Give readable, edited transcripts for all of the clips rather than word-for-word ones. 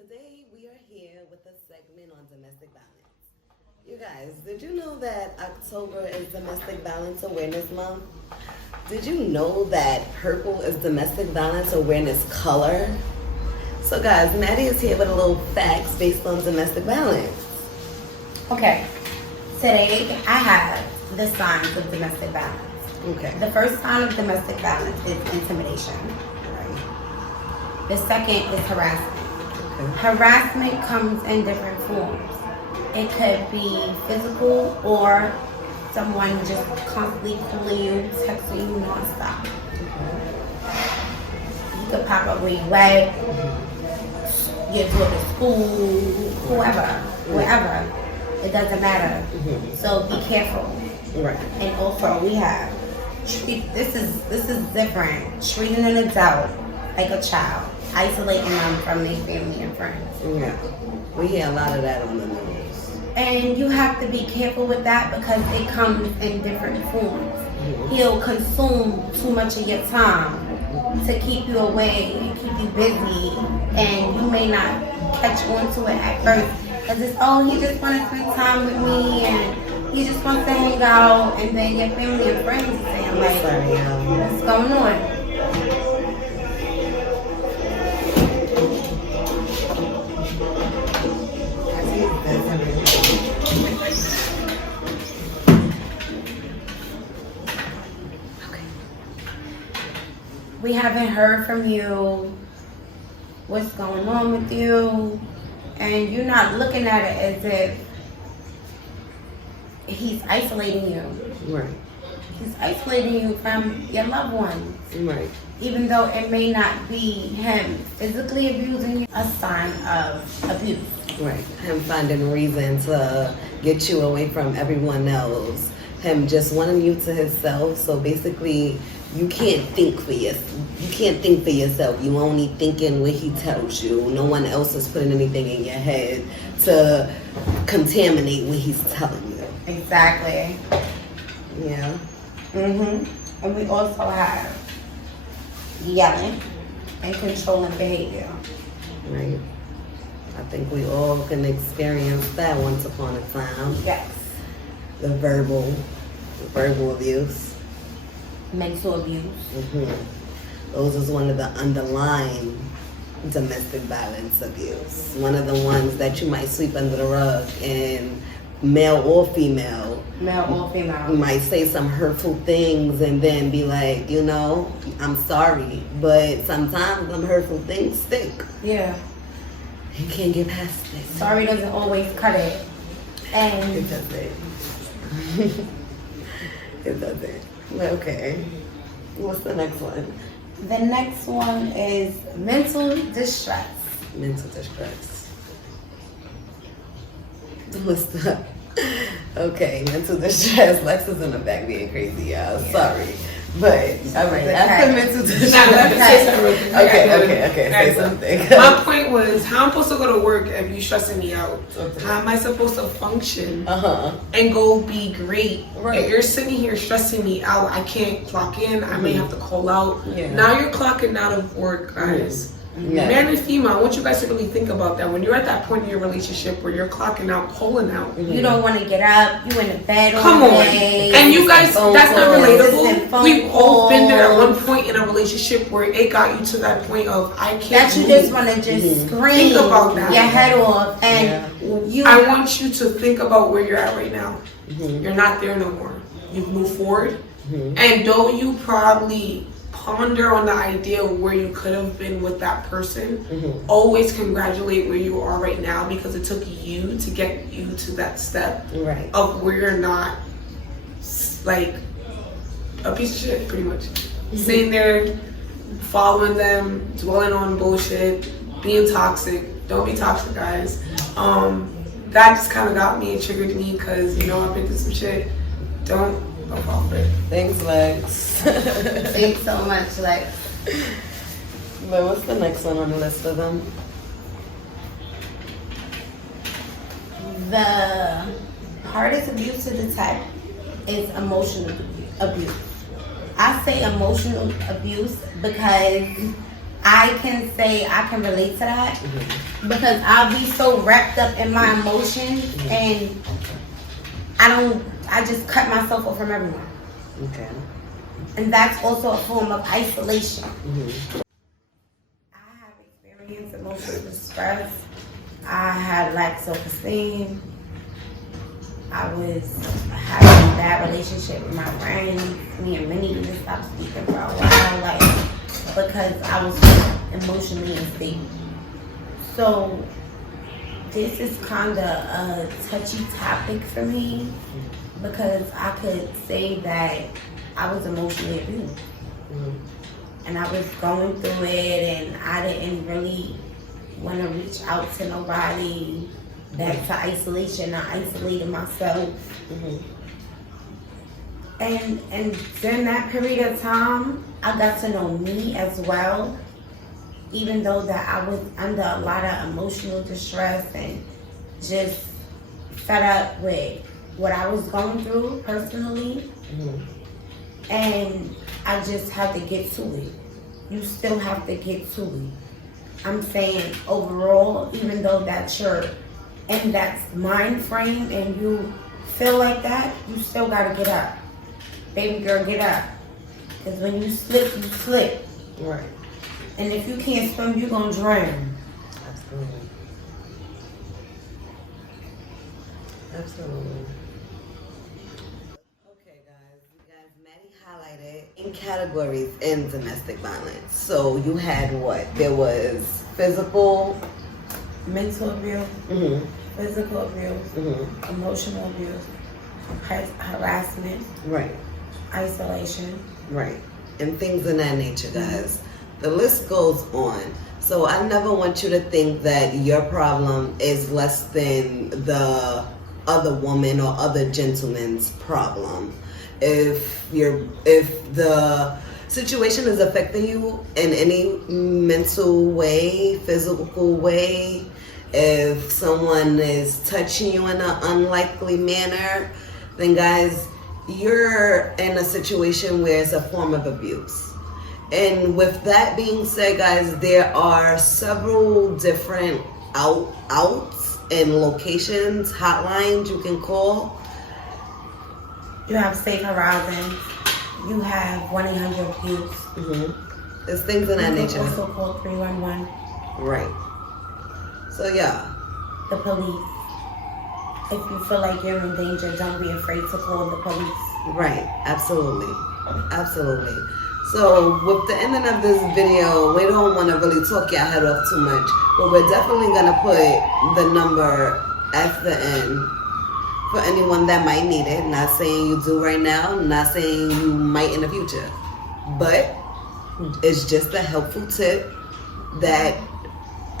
today we are here with a segment on domestic violence. You guys, did you know that October is Domestic Violence Awareness Month? Did you know that purple is Domestic Violence Awareness color? So guys, Maddie is here with a little facts based on domestic violence. Okay, today I have the signs of domestic violence. Okay. The first sign of domestic violence is intimidation. Right. The second is harassment. Okay. Harassment comes in different forms. It could be physical or someone just constantly calling you, texting you nonstop. You could pop up where you at, you go to school, whoever, wherever. It doesn't matter. So be careful. Right. And also we have this is different. Treating an adult like a child, isolating them from their family and friends. Yeah. We hear a lot of that on the news. And you have to be careful with that because it comes in different forms. He'll consume too much of your time to keep you away and keep you busy, and you may not catch on to it at first because it's, oh, he just wants to spend time with me and he just wants to hang out, and then your family and friends are saying like, what's going on? We haven't heard from you. What's going on with you? And you're not looking at it as if he's isolating you. Right. He's isolating you from your loved ones. Right. Even though it may not be him physically abusing you, a sign of abuse. Right. Him finding reason to get you away from everyone else. Him just wanting you to himself. So basically, you can't think for yourself. You only thinking what he tells you. No one else is putting anything in your head to contaminate what he's telling you. Exactly. Yeah. And we also have yelling and controlling behavior. Right. I think we all can experience that once upon a time. Yes. The verbal abuse. Mental abuse. Those is one of the underlying domestic violence abuse. One of the ones that you might sweep under the rug, and male or female might say some hurtful things and then be like, I'm sorry, but sometimes them hurtful things stink. Yeah. You can't get past it. Sorry doesn't always cut it. And It doesn't. It doesn't. Okay. What's the next one? the next one is mental distress. Mental distress. What's the... Okay, mental distress. Lex is in the back being crazy, y'all. Sorry. But, alright, after mental distress. Okay, say something. My point was, how I'm supposed to go to work if you stressing me out? How am I supposed to function and go be great? Right. If you're sitting here stressing me out, I can't clock in. I may have to call out. Yeah. Now you're clocking out of work, guys. Yeah. Man and female, I want you guys to really think about that. When you're at that point in your relationship where you're clocking out, pulling out. You don't want to get up. You in the bed all Come on. day. And you guys, that's not Consistent relatable. phone We've all been there at one calls. point in a relationship where it got you to that point of, I can't That you move. just want to just scream Think about that. your head off, and you. I want you to think about where you're at right now. You're not there no more. You've moved forward. And though you probably ponder on the idea of where you could have been with that person, always congratulate where you are right now, because it took you to get you to that step of where you're not like a piece of shit, pretty much. Sitting there, following them, dwelling on bullshit, being toxic. Don't be toxic, guys. That just kind of got me and triggered me because, I've been through some shit. Don't fall for it. Thanks, Lex. Thanks so much, Lex. But what's the next one on the list for them? The hardest abuse to detect is emotional abuse. I say emotional abuse because I can say I can relate to that because I'll be so wrapped up in my emotions and I just cut myself off from everyone. Okay. And that's also a form of isolation. I have experienced emotional distress. I had lack self-esteem. I was having a bad relationship with my friends. Me and Minnie even stopped speaking for a while, like, because I was emotionally unstable. So this is kind of a touchy topic for me because I could say that I was emotionally abused. And I was going through it and I didn't really want to reach out to nobody. Back to isolation, I isolated myself. And during that period of time, I got to know me as well. Even though that I was under a lot of emotional distress and just fed up with what I was going through personally. And I just had to get to it. You still have to get to it. I'm saying overall, even though that's your and that's mind frame and you feel like that, you still gotta get up. Baby girl, get up. Because when you slip, you slip. Right. And if you can't swim, you're gonna drown. Absolutely. Absolutely. Okay, guys, Maddie highlighted in categories in domestic violence. So you had what? There was physical, Mental abuse, physical abuse, emotional abuse, harassment, right, isolation. right, and things of that nature, guys. The list goes on. So I never want you to think that your problem is less than the other woman or other gentleman's problem. If the situation is affecting you in any mental way, physical way, if someone is touching you in an unlikely manner, then guys, you're in a situation where it's a form of abuse. And with that being said, guys, there are several different outs and locations, hotlines you can call. You have Safe Horizons. You have 1-800-ABUSE. There's things of that nature. You can also call 311. Right. So yeah. The police. If you feel like you're in danger, don't be afraid to call the police. Right. Absolutely. Absolutely. So with the ending of this video, we don't want to really talk your head off too much, but we're definitely gonna put the number at the end for anyone that might need it. Not saying you do right now, not saying you might in the future, but it's just a helpful tip that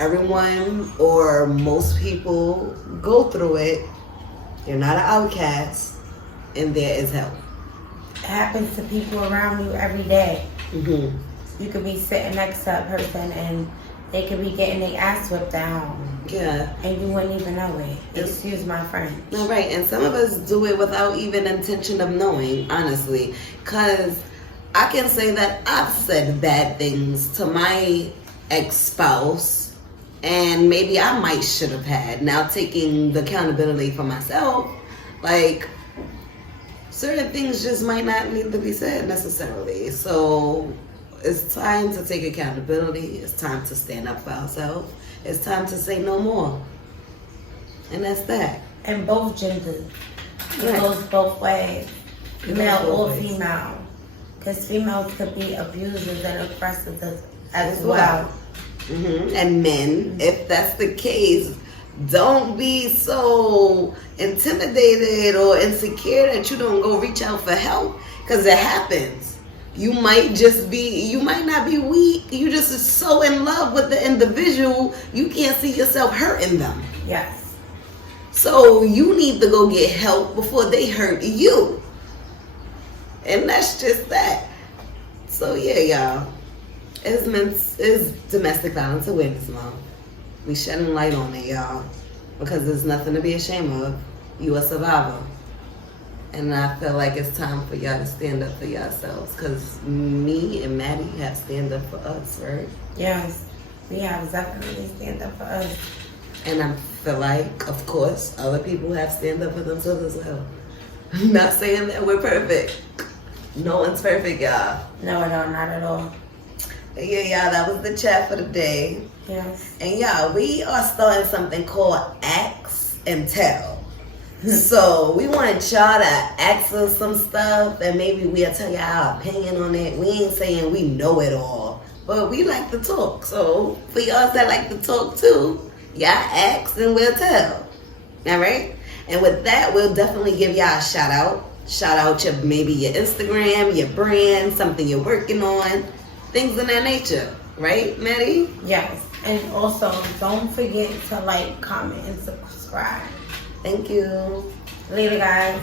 everyone or most people go through it. You're not an outcast, and there is help. It happens to people around you every day. You could be sitting next to a person and they could be getting their ass whipped down. Yeah. And you wouldn't even know it. Excuse my French. No, right. And some of us do it without even intention of knowing, honestly. Because I can say that I've said bad things to my ex-spouse, and maybe I might should have had. Now taking the accountability for myself, like, certain things just might not need to be said necessarily. So it's time to take accountability. It's time to stand up for ourselves. It's time to say no more. And that's that. And both genders. It Right. goes both ways. It Male goes both or ways. female. Because females could be abusers and oppressors as well. And men, if that's the case, don't be so intimidated or insecure that you don't go reach out for help, because it happens. You might not be weak. You just are so in love with the individual, you can't see yourself hurting them. Yes. So you need to go get help before they hurt you. And that's just that. So yeah, y'all. It's Domestic Violence Awareness Month. We shedding light on it, y'all. Because there's nothing to be ashamed of. You a survivor. And I feel like it's time for y'all to stand up for yourselves. Because me and Maddie have stand up for us, right? Yes, we have definitely stand up for us. And I feel like, of course, other people have stand up for themselves as well. I'm not saying that we're perfect. No one's perfect, y'all. No, not at all. But yeah, y'all, that was the chat for the day. Yes. And y'all, we are starting something called Ask and Tell. So we want y'all to ask us some stuff and maybe we'll tell y'all our opinion on it. We ain't saying we know it all, but we like to talk. So for y'all that like to talk too, y'all ask and we'll tell. Alright? And with that, we'll definitely give y'all a shout out. Shout out maybe your Instagram, your brand, something you're working on, things of that nature. Right, Maddie? Yes. And also, don't forget to like, comment, and subscribe. Thank you. Later, guys.